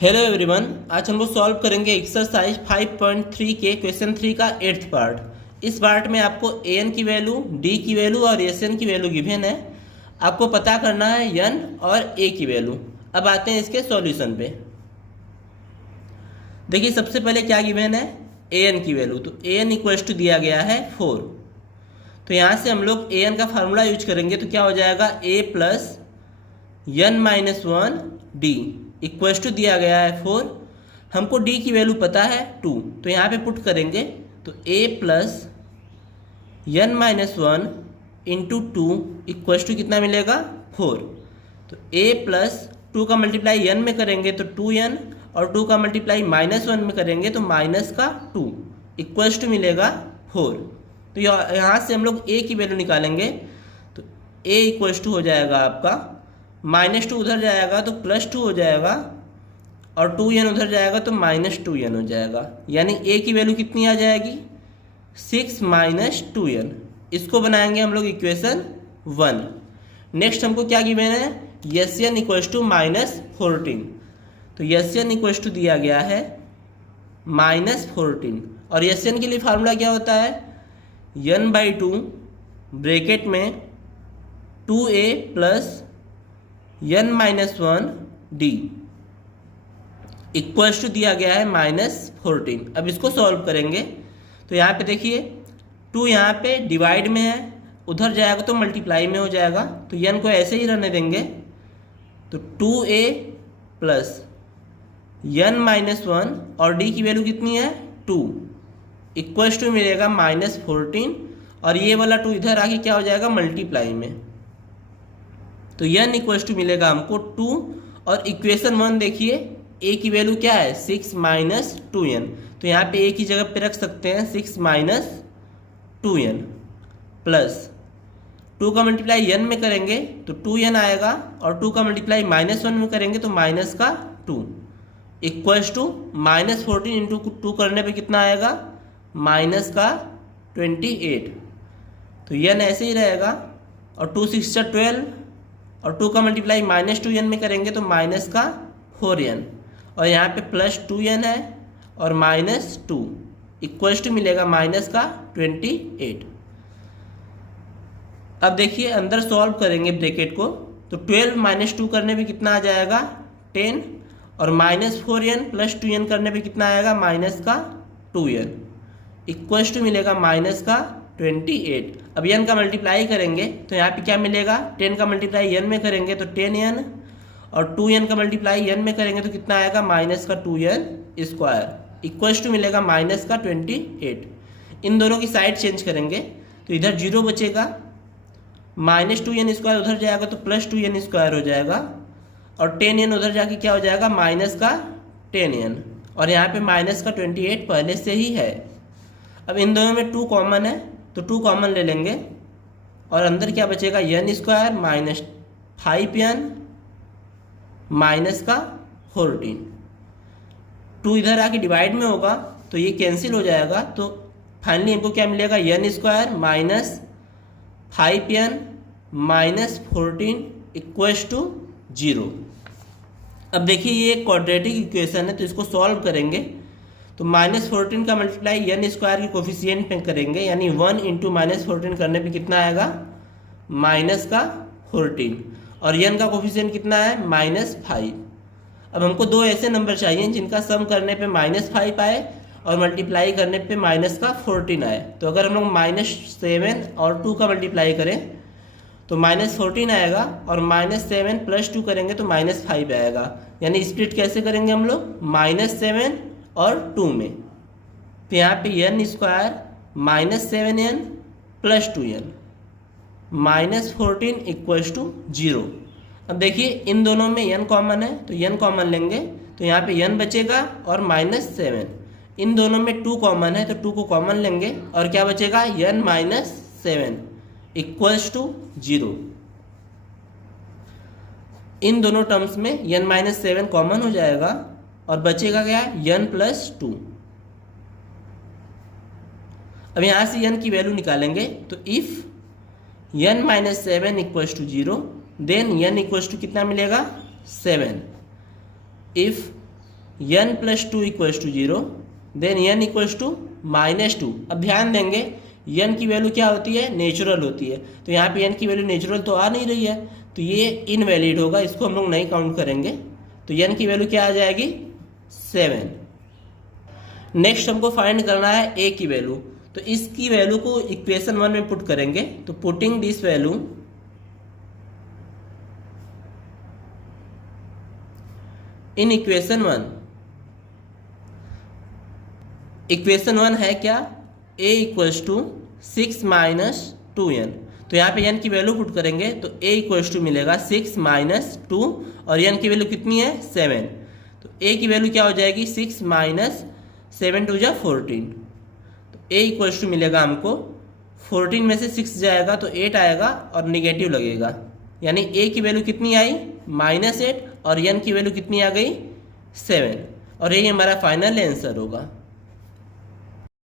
Hello everyone, आज हम लोग सॉल्व करेंगे एक्सरसाइज 5.3 के क्वेश्चन 3 का 8th पार्ट। इस पार्ट में आपको an की वैल्यू, d की वैल्यू और sn की वैल्यू गिवन है। आपको पता करना है n और a की वैल्यू। अब आते हैं इसके सॉल्यूशन पे। देखिए सबसे पहले क्या गिवन है, an की वैल्यू। तो an इक्वल्स टू दिया गया है 4। तो यहाँ से हम लोग an का फार्मूला यूज करेंगे तो क्या हो जाएगा, a plus n minus 1 d equals to दिया गया है 4। हमको d की वैल्यू पता है 2, तो यहाँ पे पुट करेंगे तो a plus n minus 1 into 2 equals to कितना मिलेगा 4। तो a प्लस 2 का मल्टीप्लाई n में करेंगे तो 2n और 2 का मल्टीप्लाई माइनस 1 में करेंगे तो माइनस का 2 इक्वल्स टू मिलेगा 4। तो यहाँ से हम लोग a की वैल्यू निकालेंगे तो a इक्वल्स टू हो जाएगा आपका -2 उधर जाएगा तो +2 हो जाएगा और 2n उधर जाएगा तो -2n हो जाएगा। यानी a की वैल्यू कितनी आ जाएगी, 6 - 2n। इसको बनाएंगे हम लोग इक्वेशन 1। नेक्स्ट हमको क्या गिवन है, Sn इक्वल्स टू -14। तो Sn इक्वल्स टू दिया गया है -14 और Sn के लिए फार्मूला क्या होता है, n/2 ब्रैकेट में 2a plus n minus 1 d equals to दिया गया है -14। अब इसको सॉल्व करेंगे तो यहाँ पे देखिए 2 यहाँ पे डिवाइड में है, उधर जाएगा तो मल्टीप्लाई में हो जाएगा। तो n को ऐसे ही रहने देंगे तो 2a प्लस n माइनस 1 और d की वैल्यू कितनी है 2 इक्वल्स टू मिलेगा -14 और ये वाला 2 इधर आके क्या हो जाएगा मल्टीप्लाई में। तो n इक्वल्स टू मिलेगा हमको 2 और इक्वेशन 1 देखिए a की वैल्यू क्या है 6 - 2n। तो यहाँ पे a की जगह पे रख सकते हैं 6 - 2n प्लस 2 का मल्टीप्लाई n में करेंगे तो 2n आएगा और 2 का मल्टीप्लाई -1 में करेंगे तो माइनस का 2 इक्वल्स टू -14 इंटू 2 करने पे कितना आएगा माइनस का 28। तो n ऐसे ही रहेगा और 2 6 12 और 2 का मल्टीप्लाई -2n में करेंगे तो माइनस का 4n और यहाँ पे +2n है और -2 इक्वल्स टू मिलेगा माइनस का 28। अब देखिए अंदर सॉल्व करेंगे ब्रैकेट को तो 12 - 2 करने पे कितना आ जाएगा 10 और -4n + 2n करने पे कितना आएगा माइनस का 2n इक्वल्स टू मिलेगा माइनस का 28। अब n का मल्टीप्लाई करेंगे तो यहाँ पे क्या मिलेगा, 10 का मल्टीप्लाई n में करेंगे तो 10n और 2n का मल्टीप्लाई n में करेंगे तो कितना आएगा माइनस का 2n स्क्वायर इक्वल्स टू मिलेगा माइनस का 28। इन दोनों की साइड चेंज करेंगे तो इधर 0 बचेगा, -2n स्क्वायर उधर जाएगा तो +2n स्क्वायर हो जाएगा और 10n उधर जाके क्या हो जाएगा माइनस का 10n और यहाँ पे माइनस का 28 पहले से ही है। अब इन दोनों में 2 कॉमन है तो 2 कॉमन ले लेंगे और अंदर क्या बचेगा n स्क्वायर -5n माइनस का 14। 2 इधर आके डिवाइड में होगा तो ये कैंसिल हो जाएगा। तो फाइनली हमको क्या मिलेगा n square -5n -14 equals to 0। अब देखिए ये एक क्वाड्रेटिक इक्वेशन है तो इसको सॉल्व करेंगे तो -14 का मल्टीप्लाई n स्क्वायर के कोफिशिएंट पे करेंगे यानी 1 इंटू -14 करने पे कितना आएगा माइनस का 14 और n का कोफिशिएंट कितना है -5। अब हमको 2 ऐसे नंबर चाहिए जिनका सम करने पे -5 आए और मल्टीप्लाई करने पे माइनस का 14 आए। तो अगर हम लोग -7 और 2 का मल्टीप्लाई करें तो -14 आएगा और -7 + 2 करेंगे तो -5 आएगा। यानी स्प्लिट कैसे करेंगे हम लोग -7 और 2 में। तो यहाँ पे n square -7n + 2n -14 equals to 0। अब देखिए इन दोनों में n कॉमन है तो n कॉमन लेंगे तो यहाँ पे n बचेगा और -7। इन दोनों में 2 कॉमन है तो 2 को कॉमन लेंगे और क्या बचेगा n - 7 इक्वल्स टू 0। इन दोनों टर्म्स में n - 7 कॉमन हो जाएगा और बचेगा क्या n + 2। अब यहाँ से n की वैल्यू निकालेंगे तो if n - 7 equals to 0 then n equals to कितना मिलेगा 7। If n plus two equals to 0, then n equals to -2। अब ध्यान देंगे n की वैल्यू क्या होती है, नेचुरल होती है। तो यहाँ पे n की वैल्यू नेचुरल तो आ नहीं रही है, तो ये इनवैलिड होगा, इसको हम लोग नहीं काउंट करेंगे। तो n की वैल्यू क्या आ जाएगी, 7। नेक्स्ट हमको फाइंड करना है a की वैल्यू। तो इसकी वैल्यू को इक्वेशन 1 में पुट करेंगे। तो putting this value in equation 1, equation 1 है क्या, a equals to 6 minus 2n। तो यहाँ पे n की वैल्यू पुट करेंगे तो a इक्वल्स टू मिलेगा 6 माइनस 2 और n की वैल्यू कितनी है, 7। तो a की वैल्यू क्या हो जाएगी, 6 माइनस 7 टू जा 14। तो a इक्वल्स टू मिलेगा हमको 14 में से 6 जाएगा तो 8 आएगा और निगेटिव लगेगा, यानी a की वैल्यू कितनी आई, -8 और n की वैल्यू कितनी आ गई, 7। और यही हमारा फाइनल आंसर होगा।